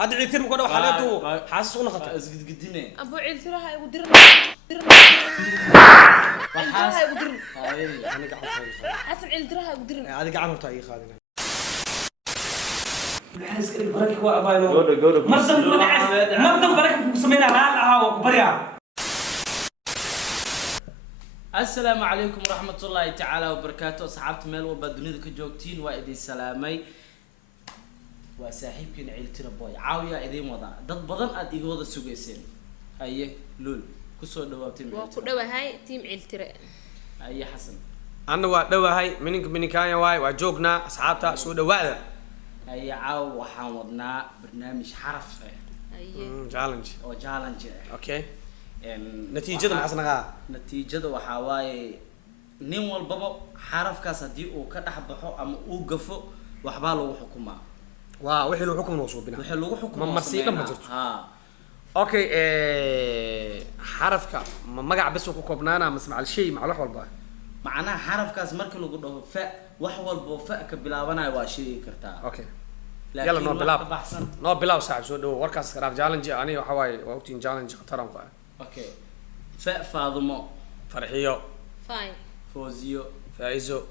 هذا عيلتر مكون وخليته حاسس ونخط قدينه ابو عيلترها يقدر وحاس انا قاعد حسن عيلترها يقدر هذا قاعد مرتاح خالد الحس كده بركة وأباينو مرضى بركة سمينا رالها وكبريا السلام عليكم ورحمة الله تعالى وبركاته أصحابت ميل وبدنيا كجوكتين وإدي سلامي وصاحبكين عيلتي ربوي عاوية إدي وضع ضد بدن أد إيجودا سوجيسين هاي لول كسر دوا تيم عيلتي وكدوا هاي تيم عيلترا هاي حسن أنا ودوا هاي منك كايا واي وجوكنا أصحابتا سو دوا هاي عاو وحاولنا برنامج حرف challenge أو challenge أوكي نتيجة ما حسنا نتيجة وحواي نين والبابا حرف كاسدي وكده حبحه أم أوقفه وحباله وحكومة وحلو حكم نوصل بنا وحلو حكومة ما مرسيقة ما جرت ها أوكي حرفك ما قاعد بس وكوبنانا مسمع الشيء مع لحول بقى معناه حرف كاس مركل وقوله فاء وحول بوفاء كبلاونا واشي كرتا أوكي يلا نور بلاو بحسن نور بلاو صاحب سو دو وركاس كراف challenge أنا وحواي وقتين challenge خطرهم بقى اوكي فاء فاضمو فرحيو فاي فوزيو فايزو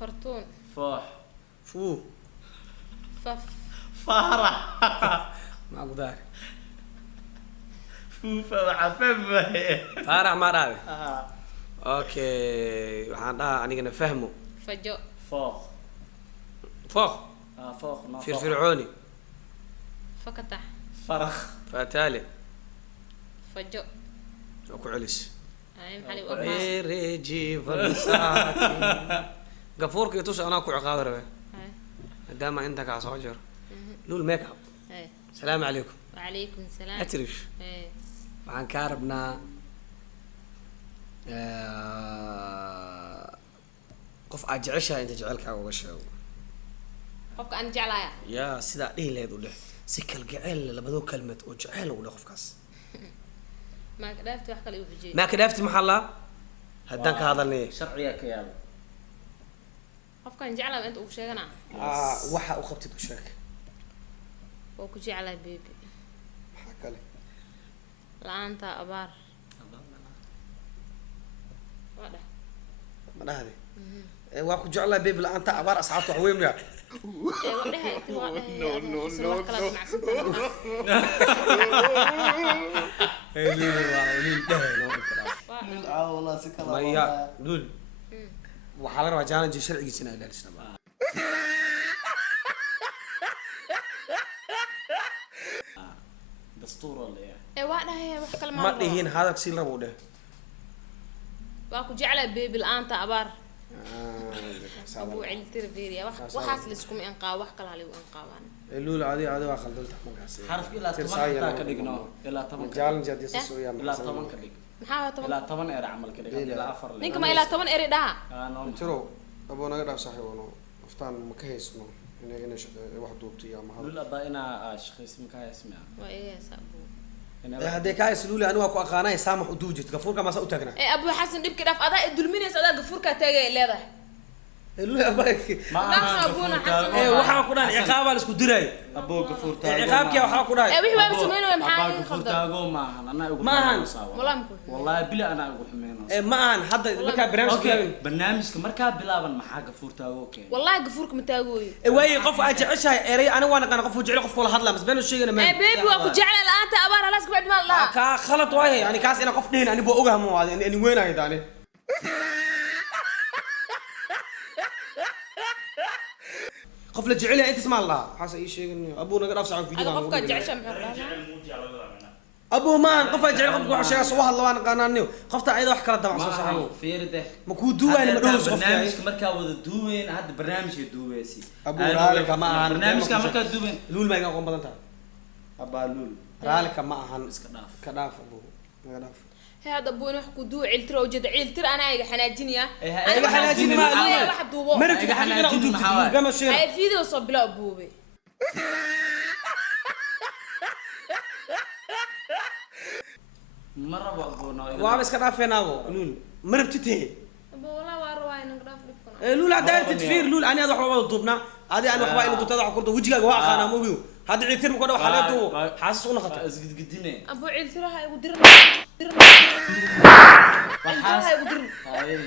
فرتون فوح فو فف فرح ما أقدر فوفا وحفم فارع ما راوي اوكي waxaan dhahaa anigana fahmo فجو فوخ فوق فوخ فرفرعوني فكتح فرخ فتالي فجو اكو علس هاي محلي وقاص ريجي فلساتي قفورك يتوش انا اكو عقاب ربي دام عندك عصاجر لول ميك اب هاي السلام عليكم وعليكم السلام اترش هاي waxaan ka rabnaa qof aad jeceshahay inta jecelkaaga uga sheego qofka aan jeclaaya yaa sidaa dhihi lahayd u dheh si kalgaceel labadoo kalmad oo jecel ugu dheh qofkaas ما قدرت wax kale u xujiyay maa ka dhaafti maxaa laa haddaan ka hadalnay sharciga ka yaabo qofka aan jeclaaya inta uu sheegana waxa u qabtid u sheeg oo ku jeclaay baby maxaa kale laanta abaar wada ma dhahday waa ku jeclaa baby la'aanta abaar asxaabta wax weyn miya maya lul waxaa la rabaa challenge sharcigiisa inaa ilaalisna dastuur oo leeyahay wada wax kale ma dhihin hadal si rabo dheh waa ku jeclaa baby laanta abaar abu ciltir fiiriya waxaas la isku inqaa wax kale hal uu inqaabaan lul adi waa khaldanta markaas حرف إلى 10 ka dhigno إلى 10 challenge hadii soo yaa إلى 10 ka dhig maxaa 10 إلى 10 eer camal ka dhig إلى 4 ninka ma ilaa 10 eri dhaha tiro abo naga dhaaf saaxiibano aftaan ma ka haysno inagana wax duubtay ama hal lula baina ashkhis ma ka isma waa iga sabu hadee ka isluli aniga ku aqaanay saamax u duujid gafuurka ma sa u taagna abu xasan dibki dhaaf adaa dulminaysa adaa gafuurka taagay leedahay luli abaak ma abuna xasan waxa ku dhan ciqaab la isku diray abo gafuur taago ciqaabki waxa ku dhahay wixii waa sameeyay maxaa abo gafuur taago ma ahan ana ugu malamku wallahi bila ana ugu xumeeno ma ahan hadda marka barnaamijka marka bilaaban maxaa gafuur taago keen wallahi gafuurka ma taagooyo way qof aad jeceshahay eray aniga waan aqaan qof jecel qof kula hadla mas been sheegana ma baby waa ku jeclaa laanta abaar halaas ku badma la ka khalad waay yani kaas ina qof dhihin ani boo ogahay ma waad ani weenahay daani qof la jecel yahay inta isma Allah xasa ii sheegin abu naga dhaaf saacad fiidiyada qofka jecesha abu maan qof jecel qof wax sheega soo hadla waan qanaaniyo qofta ayada wax kala dabacso saxabo fiiride ma ku duwaan ma dhaw qof barnaamijka marka wada duween hadda barnaamijka duweesi abu raalika ma ahan barnaamijka marka duween lul ma iga qoon badan tahay aba lul raalika ma ahan iska dhaaf ka dhaaf abu naga dhaaf هذا بون wax ku duu ciltir oo jid ciltir ana iga xanaajiniya iga xanaajin ma ay wax duubo marka iga xanaajin maxaa gama sheeg ay video soo bila buube maraba abuna waa iska dhaafeenaabo lul marabtite abo wala waa rawaa inaan dhaaf dhibkana lul hadaad tadfiir lul ani hada wax wada duubna adi aan waxba ila duubtada wax kurdo wajigaaga waa aqaana ma ogiyo هذا عيتر مكودا وحالته حاسس ونخط isgidgidine ابو عيلتراها يقول درن waxaas عيلتراها يقول درن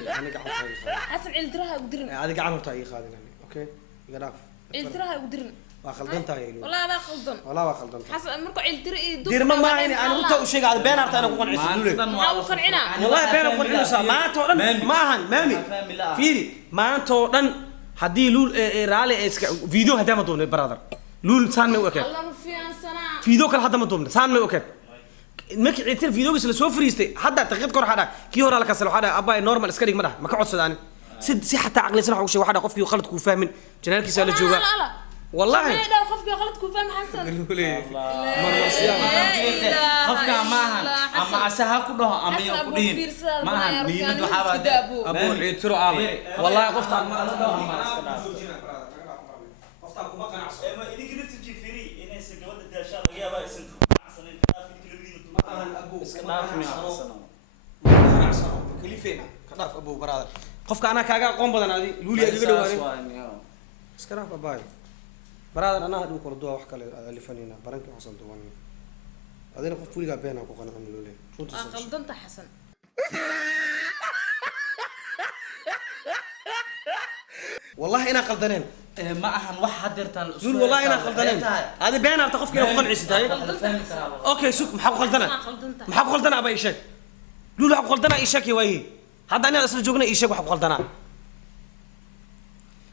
انا قاعد خايف حسن عيلتراها يقول درن هذا قاعد نطا اي خالد اوكي قراف عيلتراها يقول درن واخلدنت هاي والله ما خلدن والله واخلدنت حسن مركو عيلتري يدوب دير ما يعني انا قلت شيء قاعد بين ارتا انا كون عيسى ما قنعنا والله بين كون عيسى ما تو دن ما هن مامي فيري ما تو دن hadii luul raali iska video hadaa ma doonay brother luul saan ma okay الله في سنه video kale hadda ma doonay saan ma okay markii ciitir videogiisa la soo fariistay hadda taqid kor xada kii hore la kasal waxada abay normal iska dhig ma dhax ma ka codsadaan si xataa aqlisan waxa uu sheegay waxada qofkii qalad ku fahmin janaalkiisa la jooga والله لا قفك غلط كوفان حسن qofka maahan ama asaha ku dhaho ama iyo ku dhihin maahan muhiimad waxa baad ابو عيترو عالي والله qoftaan ma la dhaho ma qoftaan kuma qanacsan ما إذا كنت تجي فري إني سجود الدشان يا باي سنت أحسن أنت في كل مدينة maahan ابو iska dhaafina xasano qanacsan kalifeena ka dhaaf ابو brother qofka ana kaaga aqoon badan adi luuliya iga dhawaanay iska dhaaf abay brother ana haduu kala duwa wax kale alifanina baranka xasan duwan adina qof fuliga beena ku qanacsan luuliya قلدنت حسن والله انا قلدنين ma ahan wax hadeertaan لول والله انا قلدنين هذه بين ارتا قفك inuu qanacsid tahay اوكي سوق maxaa ku qaldana maxaa ku qaldana aba ishak لول waxa ku qaldana ishak way hadda ana isla joogna ishak waxa ku qaldana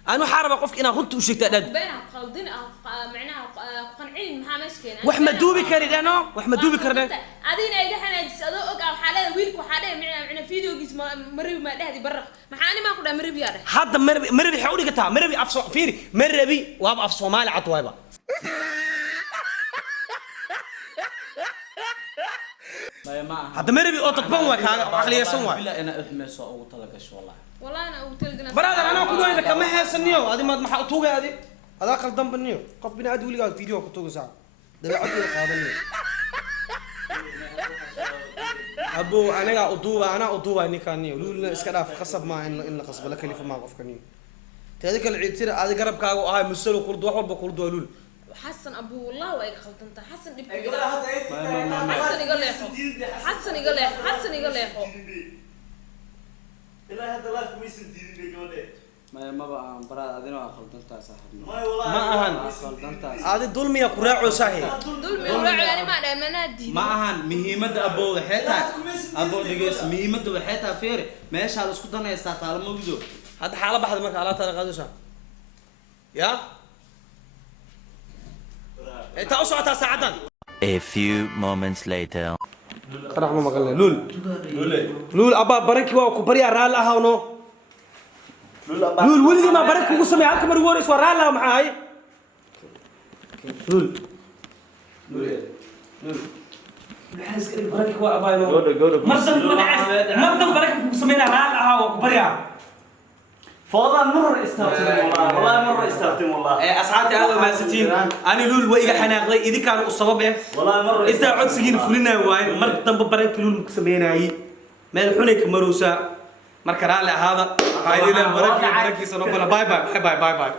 أنا حارب قفك إن كنت وشيك تأدد. بينها قلدين معناها قنعين محا مشكلة. وحمد دوبي كريد أنا وحمد دوبي كريد. عادين أيده حنا جس أدو أو حالة ويلك وحالة معنا فيديو جس مربي ما ده هذه برق محاني ما أقول مربي ياره. حتى مربي حولي قطع مربي أفصو فيري مربي وأب أفصو مالي عطوايبا. حتى مربي أوتك بومك عقلي يسوع. لا أنا أحمل سو أو طلقش والله. والله أنا وتلقنا. برادر أنا أقول لك كم حاسنيو هذه ما حطوها هذه. هذا قلدم بنيو. قف بنا أدولي قال فيديو كتوه ساعة. ده عدي هذا أبو أنا أطوبة إني كانيو لولا إسكراف خصب ما إن قصب لك اللي في ما قف كانيو تهذيك العيد ترى هذا قرب كاو هاي مسلو كردوا حول بكردوا لول حسن أبو والله وإيك خلط أنت حسن حسن يقول لي حسن يقول لي حسن يقول لي إلا هذا لا في ميسن دين بيجوده ما بقى برا أذنه خلطنتا صاحبنا ما والله ما أهان خلطنتا هذا دول ميا كراعو صحيح دول ميوراعو يعني ما ده منادي ما أهان مهمة أبو حيتا أبو دقيس مهمة حيتا فير ماشي على سكوتنا يستعطال موجود هذا حالة بحد مرك على ترى قادوسا يا أنت أسرع ساعتان A few moments later. رحمة ما قلنا لول أبا بركي واو كبريا رال أهونو لول ولدي ما بركي وقسمي هالك مروريس ورال أهو معاي لول حاسس كده بركي واو أباينو مرضم بركي وقسمي رال أهو كبريا فوضى مرة استخدم والله مرة استخدم والله أصحابي هذا ما ستين أنا لول وإيجا حناقلي إذا كانوا الصواب والله مرة إنت عد سجين فلنا واي مرة تنب برنك لول مكسبين هاي ما الحنك مروسا مركر على هذا هاي إذا برنك سنوبلا باي باي باي باي باي